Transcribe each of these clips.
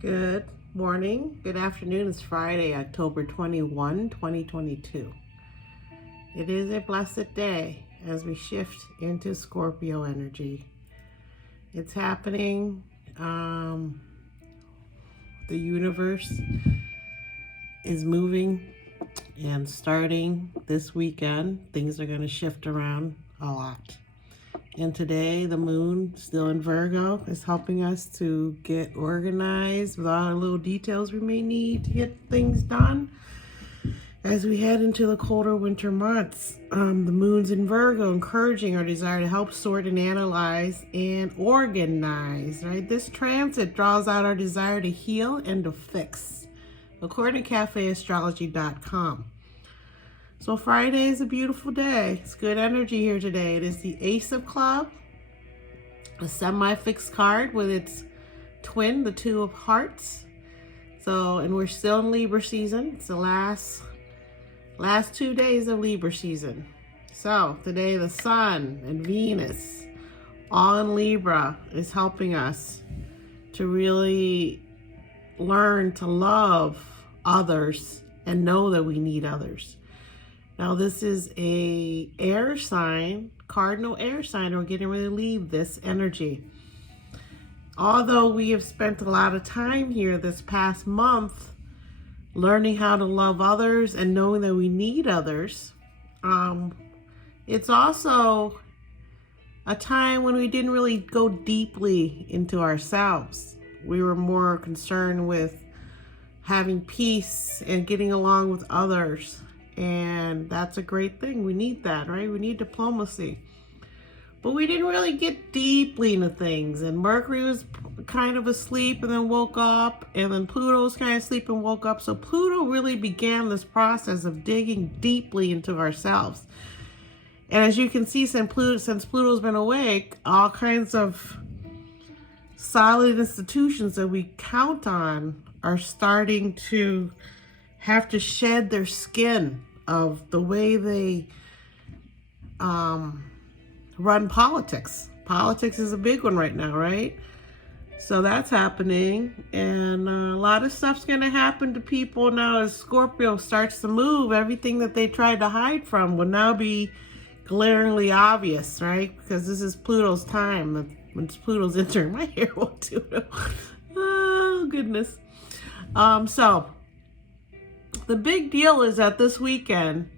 Good morning, good afternoon. It's Friday, October 21, 2022. It is a blessed day as we shift into Scorpio energy. It's happening. The universe is moving and starting this weekend. Things are going to shift around a lot. And today, the moon, still in Virgo, is helping us to get organized with all the little details we may need to get things done. As we head into the colder winter months, the moon's in Virgo, encouraging our desire to help sort and analyze and organize, right? This transit draws out our desire to heal and to fix, according to cafeastrology.com. So Friday is a beautiful day. It's good energy here today. It is the Ace of Club, a semi-fixed card with its twin, the Two of Hearts. So, and we're still in Libra season. It's the last 2 days of Libra season. So today the Sun and Venus, all in Libra, is helping us to really learn to love others and know that we need others. Now this is a air sign, cardinal air sign. We're getting ready to leave this energy. Although we have spent a lot of time here this past month learning how to love others and knowing that we need others, it's also a time when we didn't really go deeply into ourselves. We were more concerned with having peace and getting along with others. And that's a great thing. We need that, right? We need diplomacy. But we didn't really get deeply into things. And Mercury was kind of asleep and then woke up. And then Pluto was kind of asleep and woke up. So Pluto really began this process of digging deeply into ourselves. And as you can see, since Pluto's been awake, all kinds of solid institutions that we count on are starting to have to shed their skin of the way they run politics. Politics is a big one right now, right? So that's happening, and a lot of stuff's going to happen to people now as Scorpio starts to move. Everything that they tried to hide from will now be glaringly obvious, right? Because this is Pluto's time. When Pluto's entering, my hair won't do it. Oh, goodness. So the big deal is that this weekend,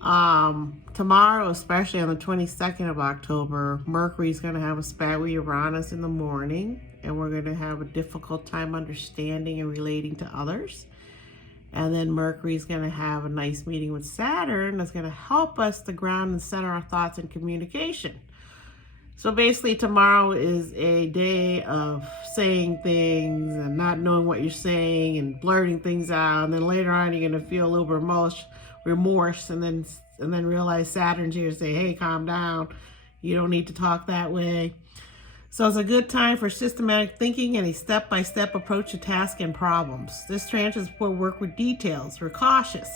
tomorrow, especially on the 22nd of October, Mercury's going to have a spat with Uranus in the morning, and we're going to have a difficult time understanding and relating to others. And then Mercury's going to have a nice meeting with Saturn that's going to help us to ground and center our thoughts and communication. So basically tomorrow is a day of saying things and not knowing what you're saying and blurting things out. And then later on, you're going to feel a little remorse and then realize Saturn's here to say, hey, calm down. You don't need to talk that way. So it's a good time for systematic thinking and a step-by-step approach to tasks and problems. This transit will work with details. We're cautious.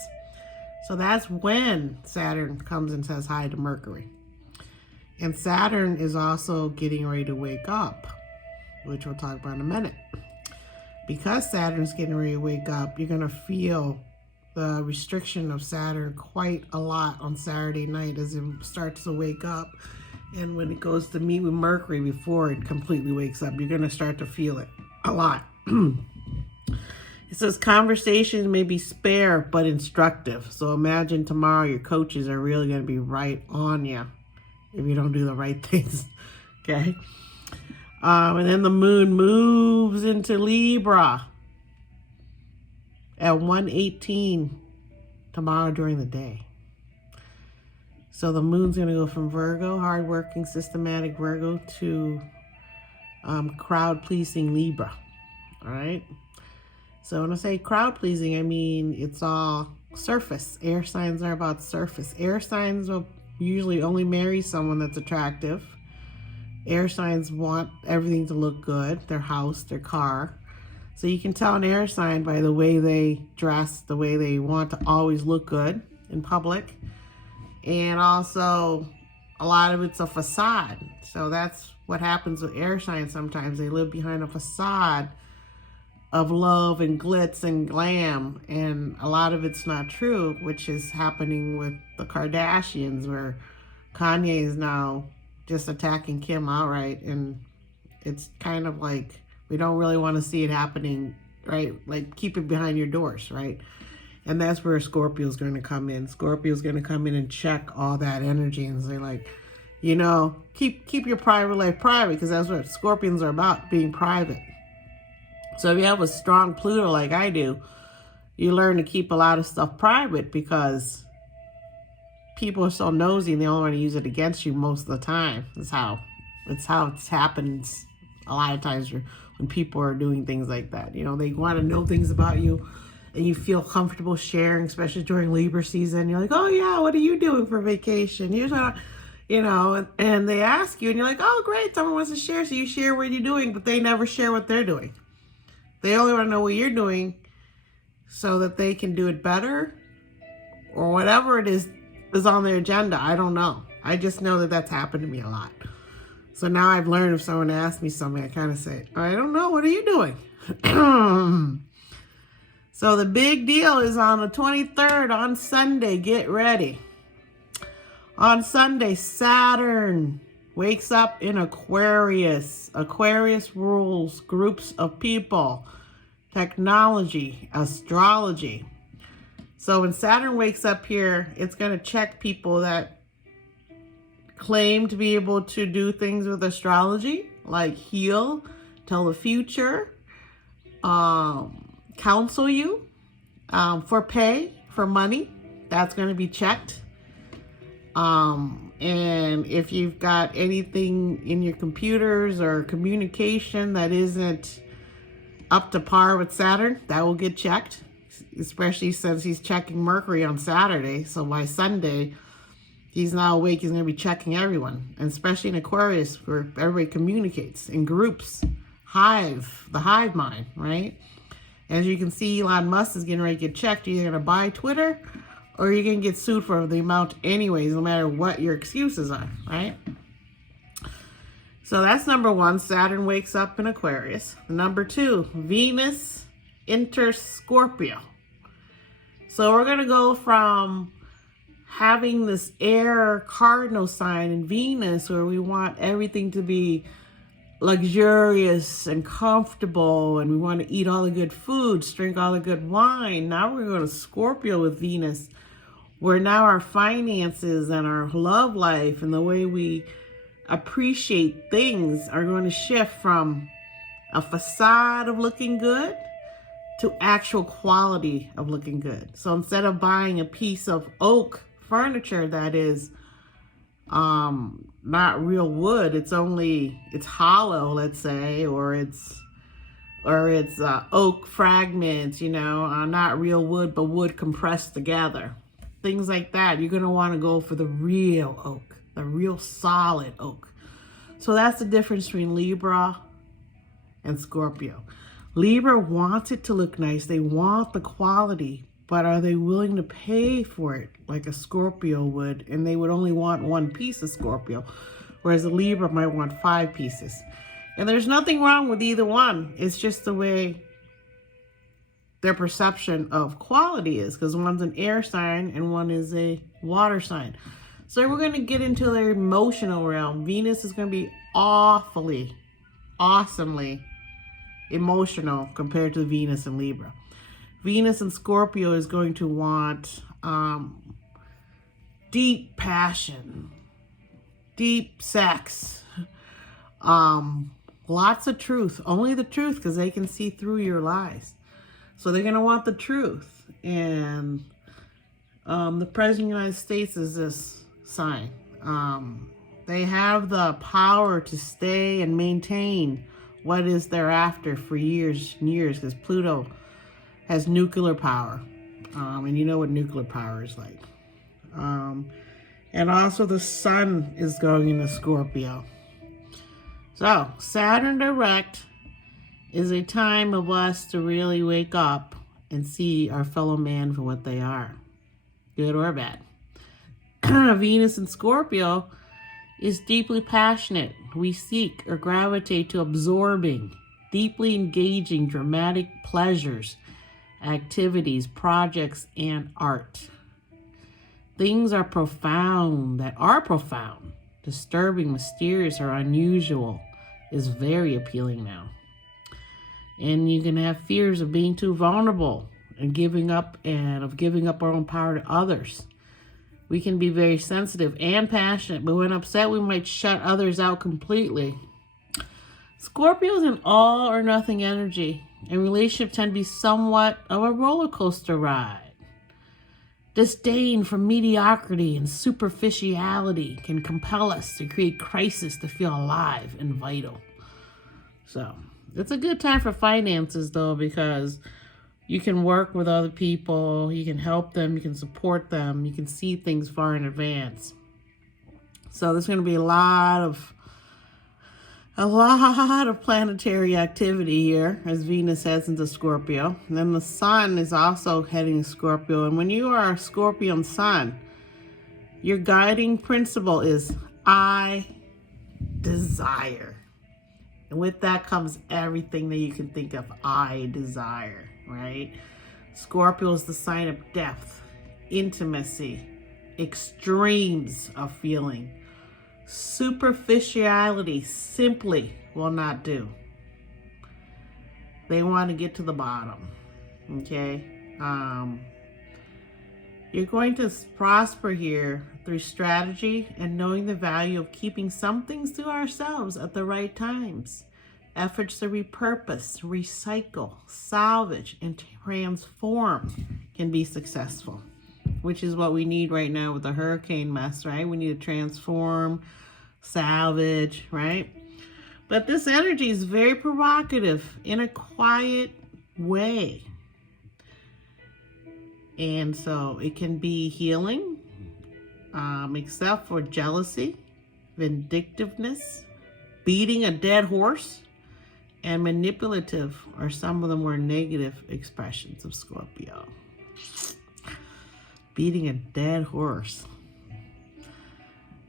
So that's when Saturn comes and says hi to Mercury. And Saturn is also getting ready to wake up, which we'll talk about in a minute. Because Saturn's getting ready to wake up, you're going to feel the restriction of Saturn quite a lot on Saturday night as it starts to wake up. And when it goes to meet with Mercury before it completely wakes up, you're going to start to feel it a lot. It says conversations may be spare but instructive. So imagine tomorrow your coaches are really going to be right on you if you don't do the right things, okay? And then the moon moves into Libra at 1:18 tomorrow during the day. So the moon's going to go from Virgo, hardworking, systematic Virgo, to crowd-pleasing Libra, all right? So when I say crowd-pleasing, I mean it's all surface. Air signs are about surface. Air signs will usually only marry someone that's attractive. Air signs want everything to look good, their house, their car. So you can tell an air sign by the way they dress, the way they want to always look good in public. And also, a lot of it's a facade. So that's what happens with air signs sometimes. They live behind a facade of love and glitz and glam, and a lot of it's not true, which is happening with the Kardashians, where Kanye is now just attacking Kim outright, and it's kind of like we don't really want to see it happening, right? Like, keep it behind your doors, right? And that's where Scorpio's going to come in. Scorpio's going to come in and check all that energy and say, like, you know, keep your private life private, because that's what Scorpions are about, being private. So if you have a strong Pluto like I do, you learn to keep a lot of stuff private, because people are so nosy and they only want to use it against you most of the time. It's how it happens a lot of times when people are doing things like that. You know, they want to know things about you, and you feel comfortable sharing, especially during Libra season. You're like, oh yeah, what are you doing for vacation? Here's what, you know, and they ask you, and you're like, oh great, someone wants to share. So you share what you're doing, but they never share what they're doing. They only want to know what you're doing so that they can do it better, or whatever it is on their agenda. I don't know. I just know that that's happened to me a lot. So now I've learned, if someone asks me something, I kind of say, I don't know. What are you doing? So the big deal is on the 23rd, on Sunday. Get ready. On Sunday, Saturn wakes up in Aquarius. Aquarius rules groups of people, technology, astrology. So when Saturn wakes up here, it's going to check people that claim to be able to do things with astrology, like heal, tell the future, counsel you, for pay, for money. That's going to be checked. And if you've got anything in your computers or communication that isn't up to par with Saturn, that will get checked, especially since he's checking Mercury on Saturday. So by Sunday, he's now awake. He's going to be checking everyone, and especially in Aquarius, where everybody communicates in groups, the hive mind, right? As you can see, Elon Musk is getting ready to get checked. You're either going to buy Twitter, or you're going to get sued for the amount anyways, no matter what your excuses are, right? So that's number one. Saturn wakes up in Aquarius. Number two, Venus enters Scorpio. So we're going to go from having this air cardinal sign in Venus, where we want everything to be luxurious and comfortable, and we want to eat all the good foods, drink all the good wine. Now we're going to Scorpio with Venus, where now our finances and our love life and the way we appreciate things are going to shift from a facade of looking good to actual quality of looking good. So instead of buying a piece of oak furniture that is not real wood, it's hollow, let's say, or it's oak fragments, you know, not real wood, but wood compressed together. Things like that. You're going to want to go for the real oak, the real solid oak. So that's the difference between Libra and Scorpio. Libra wants it to look nice. They want the quality, but are they willing to pay for it like a Scorpio would? And they would only want one piece of Scorpio, whereas a Libra might want 5 pieces. And there's nothing wrong with either one. It's just the way their perception of quality is, because one's an air sign and one is a water sign. So we're going to get into their emotional realm. Venus is going to be awesomely emotional compared to Venus and Libra. Venus and Scorpio is going to want deep passion, deep sex, lots of truth, only the truth, because they can see through your lies. So they're going to want the truth. And the President of the United States is this sign. They have the power to stay and maintain what is they're after for years and years, because Pluto has nuclear power. And you know what nuclear power is like. And also the sun is going into Scorpio. So Saturn direct is a time of us to really wake up and see our fellow man for what they are, good or bad. Venus in Scorpio is deeply passionate. We seek or gravitate to absorbing deeply engaging, dramatic pleasures, activities, projects, and art. Things are profound, disturbing, mysterious, or unusual is very appealing now. And you can have fears of being too vulnerable and giving up our own power to others. We can be very sensitive and passionate, but when upset, we might shut others out completely. Scorpio is an all or nothing energy, and relationships tend to be somewhat of a roller coaster ride. Disdain for mediocrity and superficiality can compel us to create crisis to feel alive and vital. So, it's a good time for finances, though, because you can work with other people, you can help them, you can support them, you can see things far in advance. So there's going to be a lot of planetary activity here as Venus heads into Scorpio. And then the Sun is also heading to Scorpio. And when you are a Scorpion Sun, your guiding principle is I desire. And with that comes everything that you can think of. I desire, right? Scorpio is the sign of depth, intimacy, extremes of feeling. Superficiality simply will not do. They want to get to the bottom, okay? You're going to prosper here through strategy and knowing the value of keeping some things to ourselves at the right times. Efforts to repurpose, recycle, salvage, and transform can be successful, which is what we need right now with the hurricane mess, right? We need to transform, salvage, right? But this energy is very provocative in a quiet way. And so it can be healing, except for jealousy, vindictiveness, beating a dead horse, and manipulative are some of the more negative expressions of Scorpio. Beating a dead horse.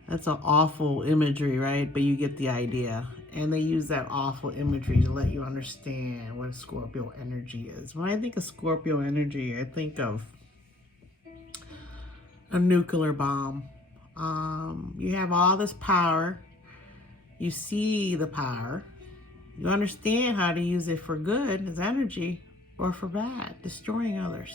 That's an awful imagery, right? But you get the idea. And they use that awful imagery to let you understand what Scorpio energy is. When I think of Scorpio energy, I think of a nuclear bomb. You have all this power. You see the power. You understand how to use it for good as energy or for bad, destroying others.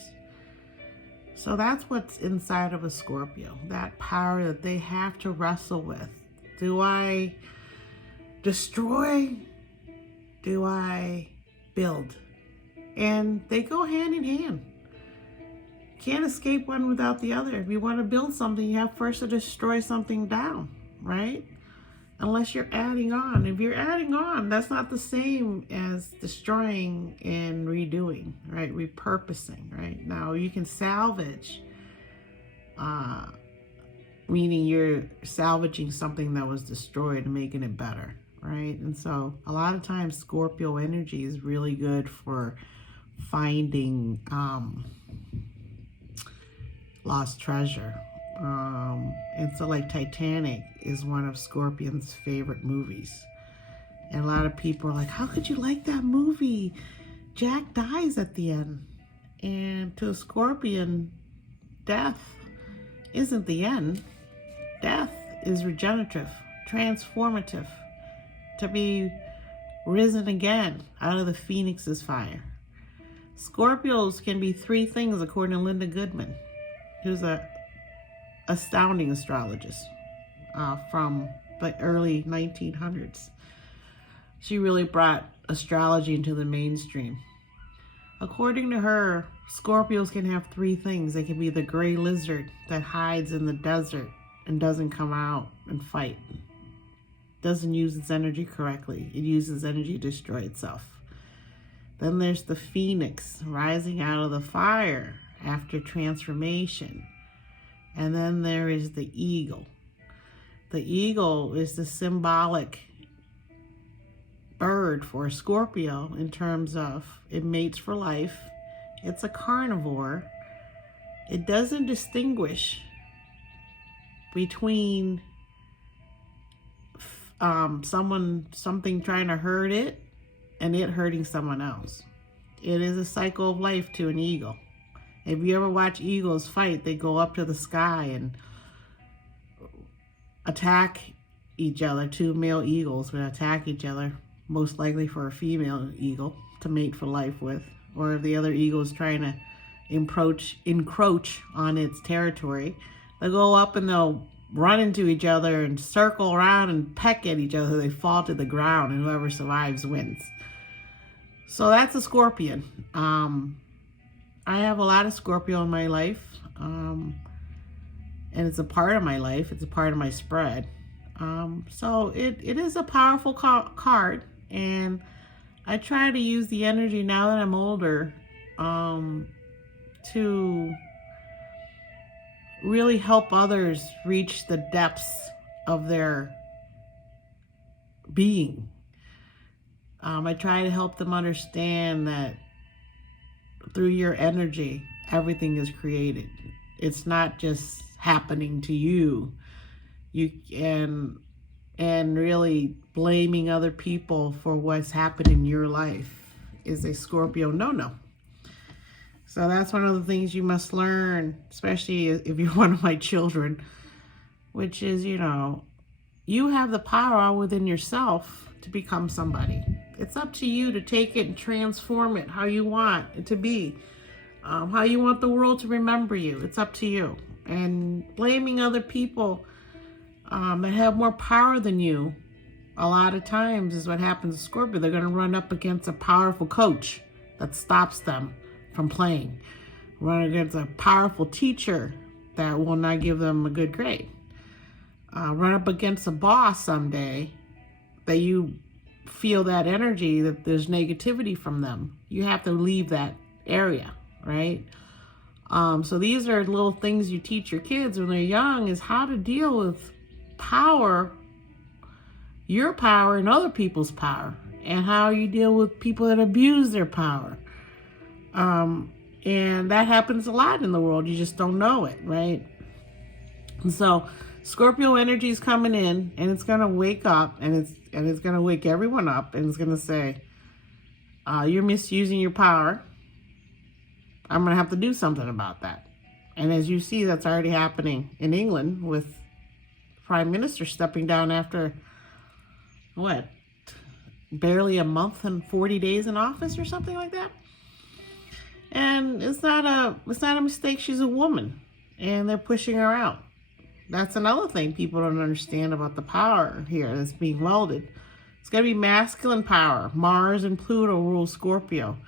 So that's what's inside of a Scorpio, that power that they have to wrestle with. Do I destroy? Do I build? And they go hand in hand. Can't escape one without the other. If you want to build something, you have first to destroy something down, right? Unless you're adding on. If you're adding on, that's not the same as destroying and redoing, right? Repurposing, right? Now you can salvage, meaning you're salvaging something that was destroyed and making it better, right? And so a lot of times Scorpio energy is really good for finding lost treasure. And so like Titanic is one of Scorpion's favorite movies. And a lot of people are like, how could you like that movie? Jack dies at the end. And to a Scorpion, death isn't the end. Death is regenerative, transformative, to be risen again out of the phoenix's fire. Scorpios can be three things according to Linda Goodman, who's a astounding astrologist from the early 1900s. She really brought astrology into the mainstream. According to her, Scorpios can have three things. They can be the gray lizard that hides in the desert and doesn't come out and fight. Doesn't use its energy correctly. It uses energy to destroy itself. Then there's the phoenix rising out of the fire after transformation. And then there is the eagle. The eagle is the symbolic bird for Scorpio in terms of it mates for life. It's a carnivore. It doesn't distinguish between something trying to hurt it and it hurting someone else. It is a cycle of life to an eagle. If you ever watch eagles fight, they go up to the sky and attack each other. Two male eagles would attack each other, most likely for a female eagle to mate for life with, or if the other eagle is trying to encroach on its territory, they'll go up and they'll run into each other and circle around and peck at each other. They fall to the ground, and whoever survives wins. So that's a Scorpion. I have a lot of Scorpio in my life, and it's a part of my life. It's a part of my spread. So it is a powerful card, and I try to use the energy now that I'm older to really help others reach the depths of their being. I try to help them understand that through your energy, everything is created. It's not just happening to you. And really blaming other people for what's happened in your life is a Scorpio no-no. So that's one of the things you must learn, especially if you're one of my children, which is, you have the power within yourself to become somebody. It's up to you to take it and transform it how you want it to be, how you want the world to remember you. It's up to you. And blaming other people that have more power than you, a lot of times is what happens to Scorpio. They're going to run up against a powerful coach that stops them from playing. Run against a powerful teacher that will not give them a good grade. Run up against a boss someday that you feel that energy, that there's negativity from them. You have to leave that area, right? So these are little things you teach your kids when they're young, is how to deal with power, your power and other people's power, and how you deal with people that abuse their power. And that happens a lot in the world. You just don't know it, right? And so Scorpio energy is coming in, and it's going to wake up, and it's going to wake everyone up, and it's going to say, you're misusing your power. I'm going to have to do something about that. And as you see, that's already happening in England with Prime Minister stepping down after, barely a month and 40 days in office or something like that. And it's not a mistake. She's a woman, and they're pushing her out. That's another thing people don't understand about the power here that's being welded. It's going to be masculine power. Mars and Pluto rule Scorpio.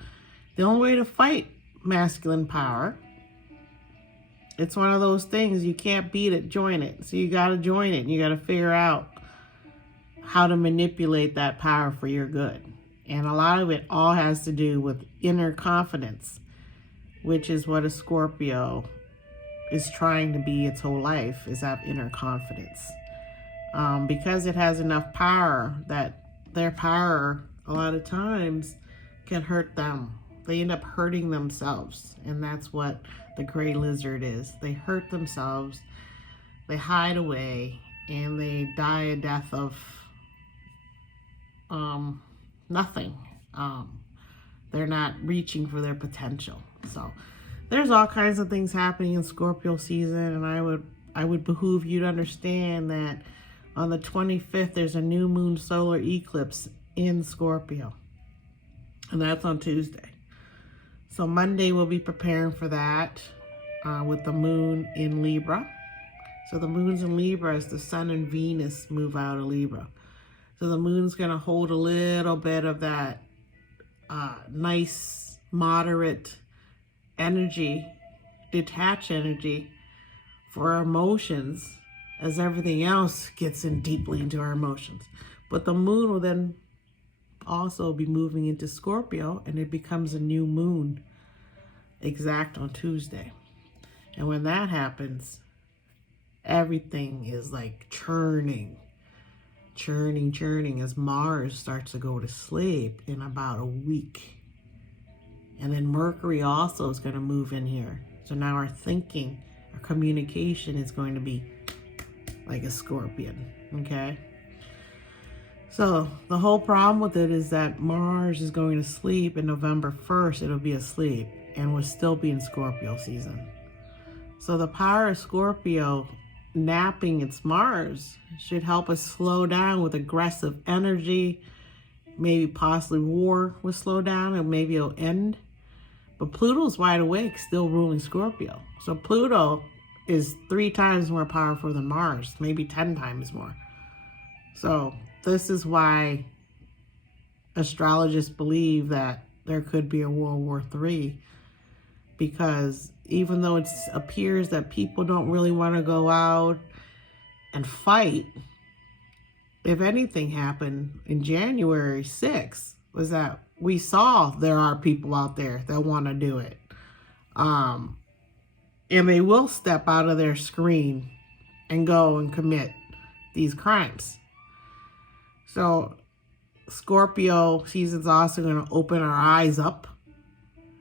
The only way to fight masculine power, it's one of those things, you can't beat it, join it. So you got to join it, and you got to figure out how to manipulate that power for your good. And a lot of it all has to do with inner confidence, which is what a Scorpio is trying to be its whole life, is have inner confidence. Because it has enough power, that their power a lot of times can hurt them. They end up hurting themselves, and that's what the gray lizard is. They hurt themselves, they hide away, and they die a death of nothing. They're not reaching for their potential. So there's all kinds of things happening in Scorpio season, and I would behoove you to understand that on the 25th, there's a new moon solar eclipse in Scorpio, and that's on Tuesday. So Monday we'll be preparing for that with the moon in Libra. So the moon's in Libra as the sun and Venus move out of Libra. So the moon's going to hold a little bit of that nice, moderate energy, detached energy for our emotions, as everything else gets in deeply into our emotions. But the moon will then also be moving into Scorpio, and it becomes a new moon exact on Tuesday. And when that happens, everything is like churning as Mars starts to go to sleep in about a week. And then Mercury also is going to move in here. So now our thinking, our communication is going to be like a Scorpion, okay? So the whole problem with it is that Mars is going to sleep, and November 1st it'll be asleep and will still be in Scorpio season. So the power of Scorpio napping its Mars should help us slow down with aggressive energy. Maybe possibly war will slow down, and maybe it'll end. But Pluto's wide awake, still ruling Scorpio. So Pluto is 3 times more powerful than Mars, maybe 10 times more. So this is why astrologists believe that there could be a World War III, because even though it appears that people don't really want to go out and fight, if anything happened in January 6th, was that we saw there are people out there that want to do it. And they will step out of their screen and go and commit these crimes. So Scorpio season's also going to open our eyes up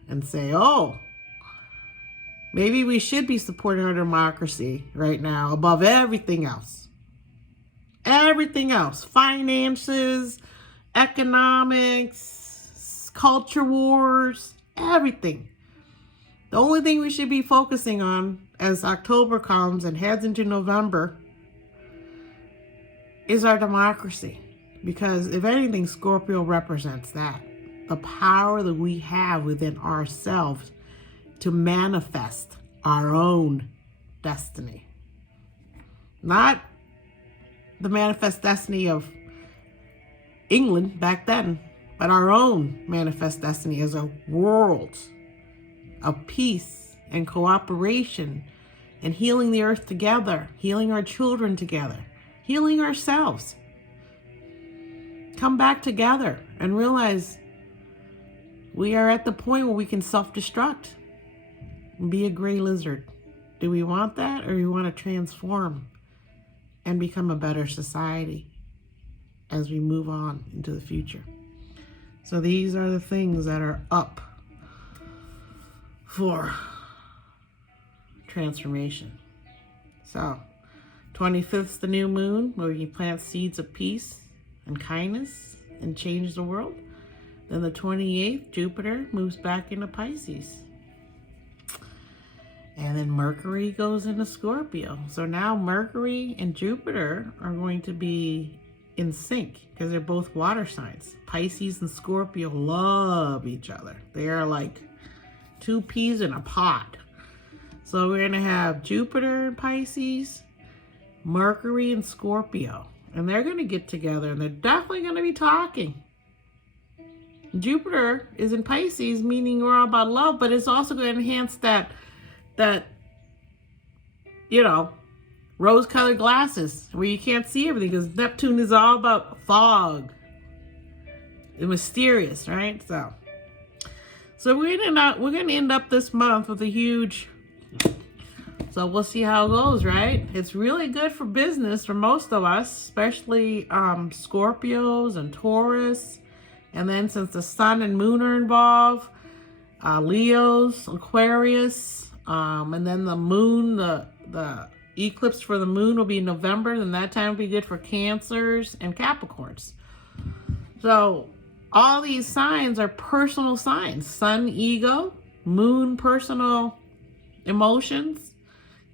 and say, oh, maybe we should be supporting our democracy right now above everything else. Everything else. Finances, economics, culture wars, everything. The only thing we should be focusing on as October comes and heads into November is our democracy. Because if anything, Scorpio represents that. The power that we have within ourselves to manifest our own destiny. Not the manifest destiny of England back then, but our own manifest destiny as a world of peace and cooperation and healing the earth together, healing our children together, healing ourselves. Come back together and realize we are at the point where we can self-destruct and be a gray lizard. Do we want that, or do we want to transform and become a better society as we move on into the future? So these are the things that are up for transformation. So 25th is the new moon, where you plant seeds of peace and kindness and change the world. Then the 28th, Jupiter moves back into Pisces. And then Mercury goes into Scorpio. So now Mercury and Jupiter are going to be in sync because they're both water signs. Pisces and Scorpio love each other. They are like 2 peas in a pod. So we're going to have Jupiter in Pisces, Mercury and Scorpio. And they're going to get together, and they're definitely going to be talking. Jupiter is in Pisces, meaning we're all about love, but it's also going to enhance that rose-colored glasses where you can't see everything, because Neptune is all about fog. It's mysterious, right? So we're going to end up this month with a huge. So we'll see how it goes, right? It's really good for business for most of us, especially Scorpios and Taurus. And then since the sun and moon are involved, Leos, Aquarius, and then the moon, the eclipse for the moon will be in November, and that time will be good for Cancers and Capricorns. So all these signs are personal signs. Sun, ego; moon, personal emotions;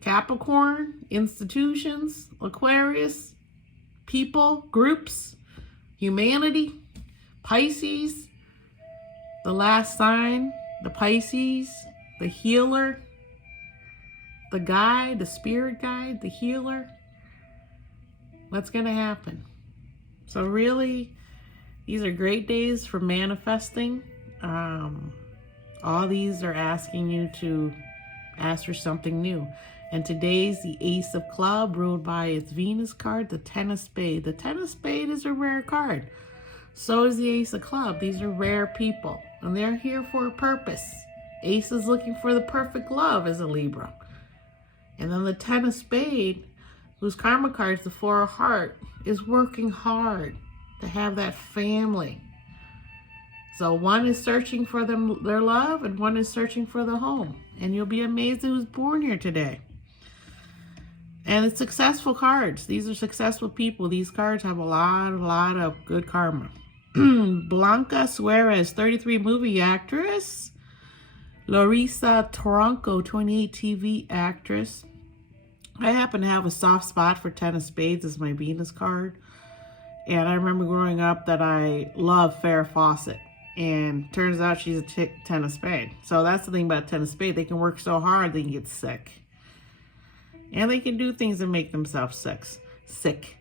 Capricorn, institutions; Aquarius, people, groups, humanity; Pisces, the last sign, the Pisces, the healer, the guide, the spirit guide, the healer. What's going to happen? So really, these are great days for manifesting. All these are asking you to ask for something new. And today's the Ace of Club, ruled by its Venus card, the Ten of Spades. The Ten of Spades is a rare card. So is the Ace of Club. These are rare people, and they're here for a purpose. Ace is looking for the perfect love as a Libra. And then the Ten of Spades, whose karma card is the Four of Heart, is working hard to have that family. So one is searching for their love, and one is searching for the home. And you'll be amazed who's born here today. And it's successful cards. These are successful people. These cards have a lot of good karma. Blanca Suarez, 33, movie actress. Larissa Taranco, 28, TV actress. I happen to have a soft spot for Ten of Spades as my Venus card. And I remember growing up that I love Farrah Fawcett. And turns out she's a Ten of Spades. So that's the thing about Ten of Spades. They can work so hard they can get sick. And they can do things that make themselves sick.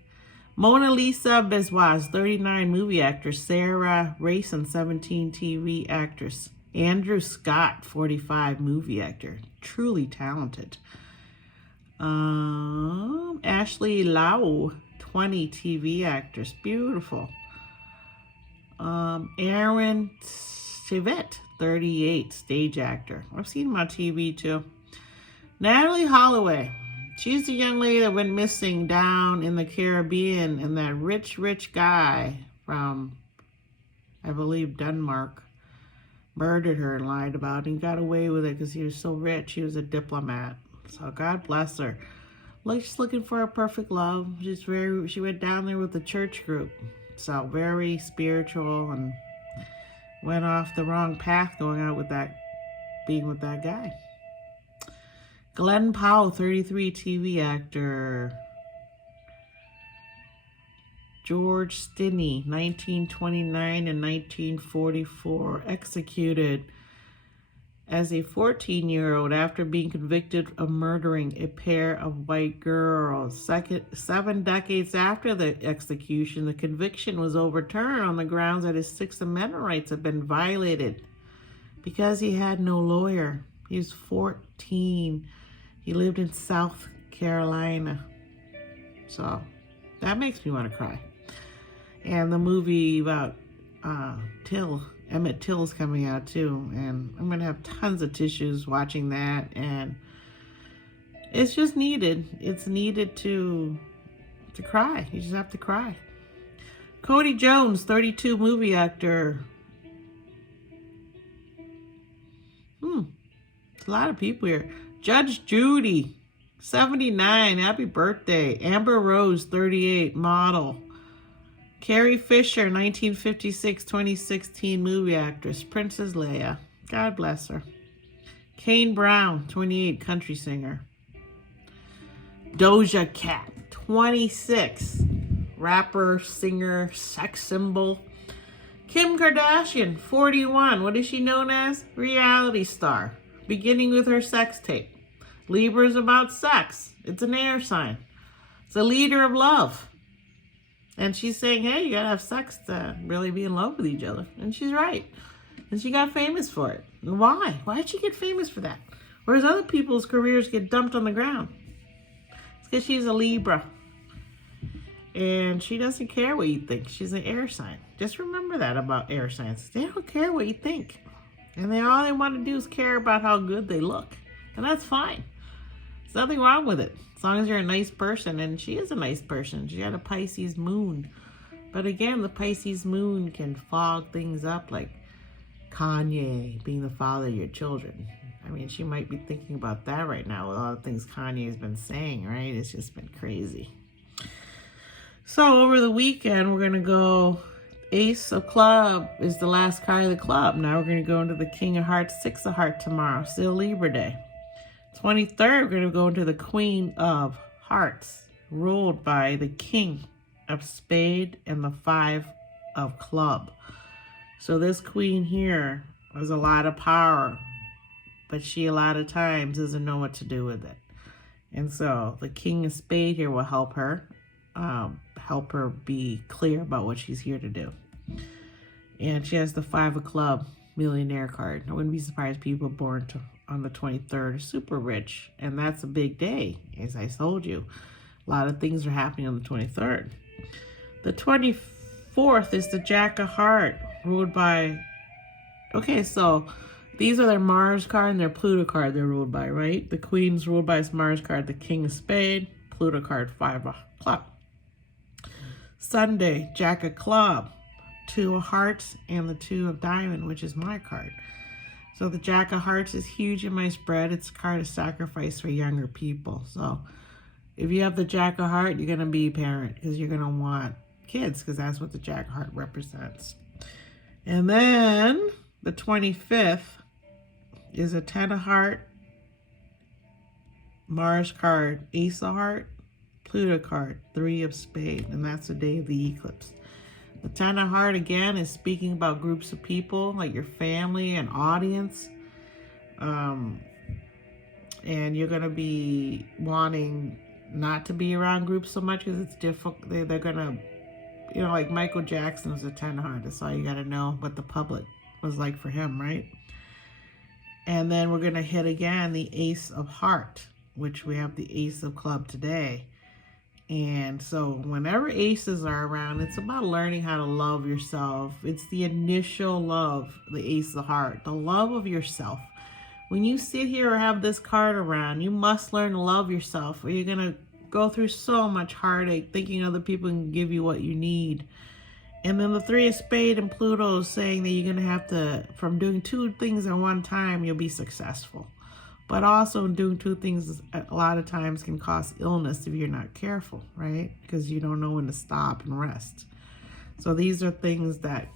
Mona Lisa Bezwas, 39, movie actress. Sarah Rayson, 17, TV actress. Andrew Scott, 45, movie actor. Truly talented. Ashley Lau, 20, TV actress. Beautiful. Aaron Tveit, 38, stage actor. I've seen him on TV too. Natalie Holloway. She's the young lady that went missing down in the Caribbean, and that rich guy from, I believe, Denmark murdered her and lied about it and got away with it because he was so rich. He was a diplomat. So God bless her. She's looking for a perfect love. She went down there with the church group. So very spiritual, and went off the wrong path going out with being with that guy. Glenn Powell, 33, TV actor. George Stinney, 1929 and 1944, executed as a 14-year-old after being convicted of murdering a pair of white girls. 7 decades after the execution, the conviction was overturned on the grounds that his Sixth Amendment rights had been violated because he had no lawyer. He was 14. He lived in South Carolina. So that makes me want to cry. And the movie about Emmett Till's coming out too, and I'm gonna have tons of tissues watching that, and it's just needed. It's needed to cry. You just have to cry. Cody Jones, 32, movie actor. It's a lot of people here. Judge Judy, 79, happy birthday. Amber Rose, 38, model. Carrie Fisher, 1956, 2016, movie actress. Princess Leia, God bless her. Kane Brown, 28, country singer. Doja Cat, 26, rapper, singer, sex symbol. Kim Kardashian, 41, what is she known as? Reality star, beginning with her sex tape. Libra is about sex. It's an air sign. It's a leader of love. And she's saying, hey, you gotta have sex to really be in love with each other. And she's right. And she got famous for it. And why? Why did she get famous for that? Whereas other people's careers get dumped on the ground. It's because she's a Libra. And she doesn't care what you think. She's an air sign. Just remember that about air signs. They don't care what you think. And all they want to do is care about how good they look. And that's fine. There's nothing wrong with it. As long as you're a nice person. And she is a nice person. She had a Pisces moon. But again, the Pisces moon can fog things up, like Kanye being the father of your children. I mean, she might be thinking about that right now with all the things Kanye's been saying, right? It's just been crazy. So over the weekend, we're going to go, Ace of Club is the last card of the club. Now we're going to go into the King of Hearts, Six of Hearts tomorrow. Still Libra Day. 23rd, we're going to go into the Queen of Hearts, ruled by the King of Spade and the Five of Club. So this queen here has a lot of power, but she a lot of times doesn't know what to do with it. And so the King of Spade here will help her be clear about what she's here to do. And she has the Five of Club millionaire card. I wouldn't be surprised people born on the 23rd are super rich, and that's a big day, as I told you. A lot of things are happening on the 23rd. The 24th is the Jack of Hearts, ruled by, okay, so these are their Mars card and their Pluto card they're ruled by, right? The Queen's ruled by his Mars card, the King of Spade, Pluto card, Five of Club. Sunday, Jack of Club, Two of Hearts, and the Two of Diamond, which is my card. So the Jack of Hearts is huge in my spread. It's a card of sacrifice for younger people. So If you have the Jack of Heart, you're going to be a parent because you're going to want kids because that's what the Jack of Heart represents. And then the 25th is a 10 of Heart, Mars card, Ace of Heart, Pluto card, 3 of Spades, and that's the day of the eclipse. The 10 of Heart, again, is speaking about groups of people, like your family and audience. And you're going to be wanting not to be around groups so much because it's difficult. They're going to, you know, like Michael Jackson was a 10 of Heart. That's all you got to know what the public was like for him, right? And then we're going to hit again the Ace of Heart, which we have the Ace of Club today. And so whenever aces are around, it's about learning how to love yourself. It's the initial love, the Ace of Heart, the love of yourself. When you sit here or have this card around, you must learn to love yourself, or you're going to go through so much heartache thinking other people can give you what you need. And then the 3 of Spades and Pluto is saying that you're going to have to, from doing 2 things at one time, you'll be successful. But also doing 2 things a lot of times can cause illness if you're not careful, right? Because you don't know when to stop and rest. So these are things that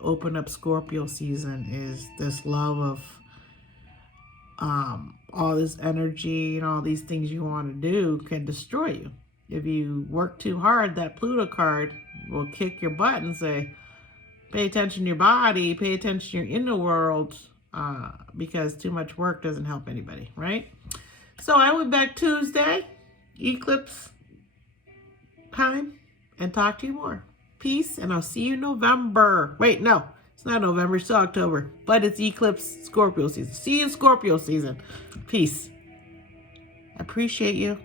open up Scorpio season, is this love of all this energy and all these things you want to do can destroy you. If you work too hard, that Pluto card will kick your butt and say, pay attention to your body, pay attention to your inner world, because too much work doesn't help anybody, right? So I will be back Tuesday, eclipse time, and talk to you more. Peace, and I'll see you November. Wait, no, it's not November, it's October, but it's eclipse Scorpio season. See you in Scorpio season. Peace. Appreciate you.